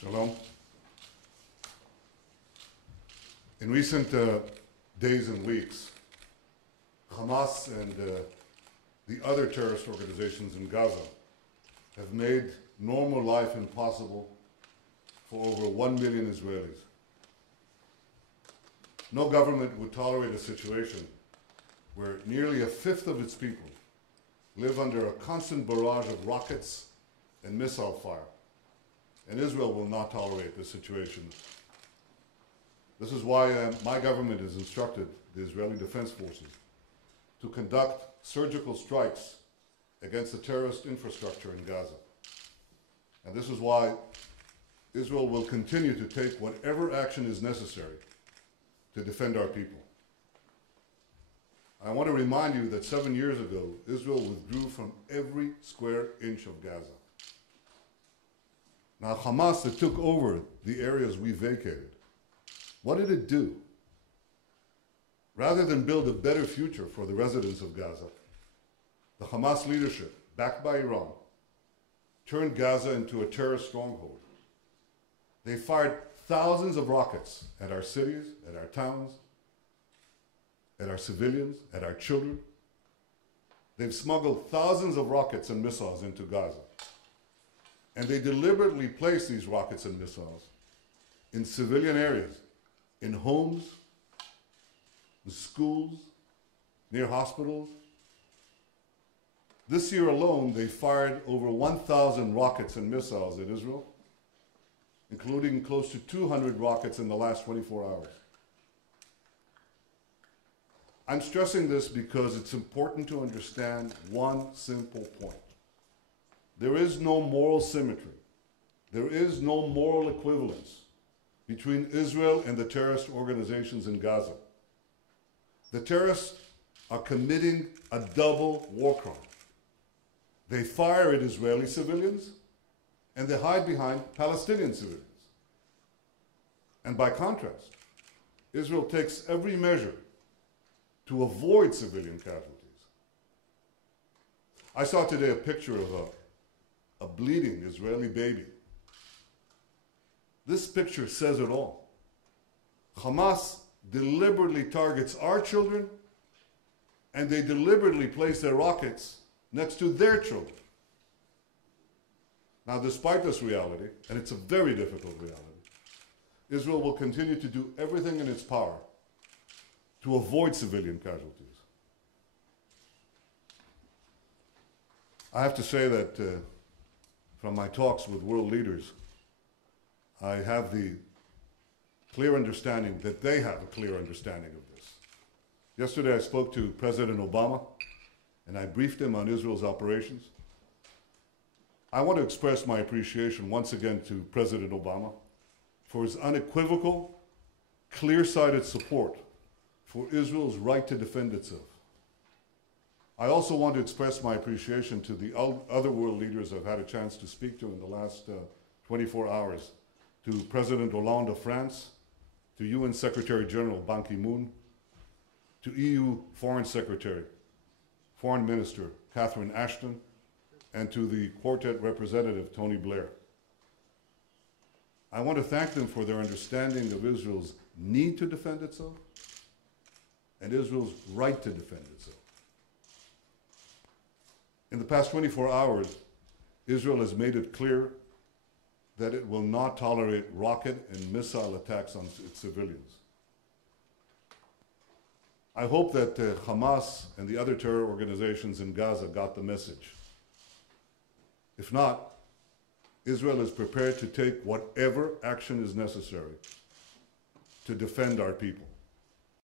Shalom. In recent days and weeks, Hamas and the other terrorist organizations in Gaza have made normal life impossible for over 1 million Israelis. No government would tolerate a situation where nearly a fifth of its people live under a constant barrage of rockets and missile fire. And Israel will not tolerate this situation. This is why my government has instructed the Israeli Defense Forces to conduct surgical strikes against the terrorist infrastructure in Gaza. And this is why Israel will continue to take whatever action is necessary to defend our people. I want to remind you that 7 years ago, Israel withdrew from every square inch of Gaza. Now, Hamas that took over the areas we vacated, what did it do? Rather than build a better future for the residents of Gaza, the Hamas leadership, backed by Iran, turned Gaza into a terrorist stronghold. They fired thousands of rockets at our cities, at our towns, at our civilians, at our children. They've smuggled thousands of rockets and missiles into Gaza. And they deliberately placed these rockets and missiles in civilian areas, in homes, in schools, near hospitals. This year alone, they fired over 1,000 rockets and missiles in Israel, including close to 200 rockets in the last 24 hours. I'm stressing this because it's important to understand one simple point. There is no moral symmetry. There is no moral equivalence between Israel and the terrorist organizations in Gaza. The terrorists are committing a double war crime. They fire at Israeli civilians and they hide behind Palestinian civilians. And by contrast, Israel takes every measure to avoid civilian casualties. I saw today a picture of a bleeding Israeli baby. This picture says it all. Hamas deliberately targets our children, and they deliberately place their rockets next to their children. Now, despite this reality, and it's a very difficult reality, Israel will continue to do everything in its power to avoid civilian casualties. I have to say that from my talks with world leaders, I have the clear understanding that they have a clear understanding of this. Yesterday I spoke to President Obama and I briefed him on Israel's operations. I want to express my appreciation once again to President Obama for his unequivocal, clear-sighted support for Israel's right to defend itself. I also want to express my appreciation to the other world leaders I've had a chance to speak to in the last 24 hours, to President Hollande of France, to UN Secretary General Ban Ki-moon, to EU Foreign Secretary, Foreign Minister Catherine Ashton, and to the Quartet representative Tony Blair. I want to thank them for their understanding of Israel's need to defend itself and Israel's right to defend itself. In the past 24 hours, Israel has made it clear that it will not tolerate rocket and missile attacks on its civilians. I hope that Hamas and the other terror organizations in Gaza got the message. If not, Israel is prepared to take whatever action is necessary to defend our people.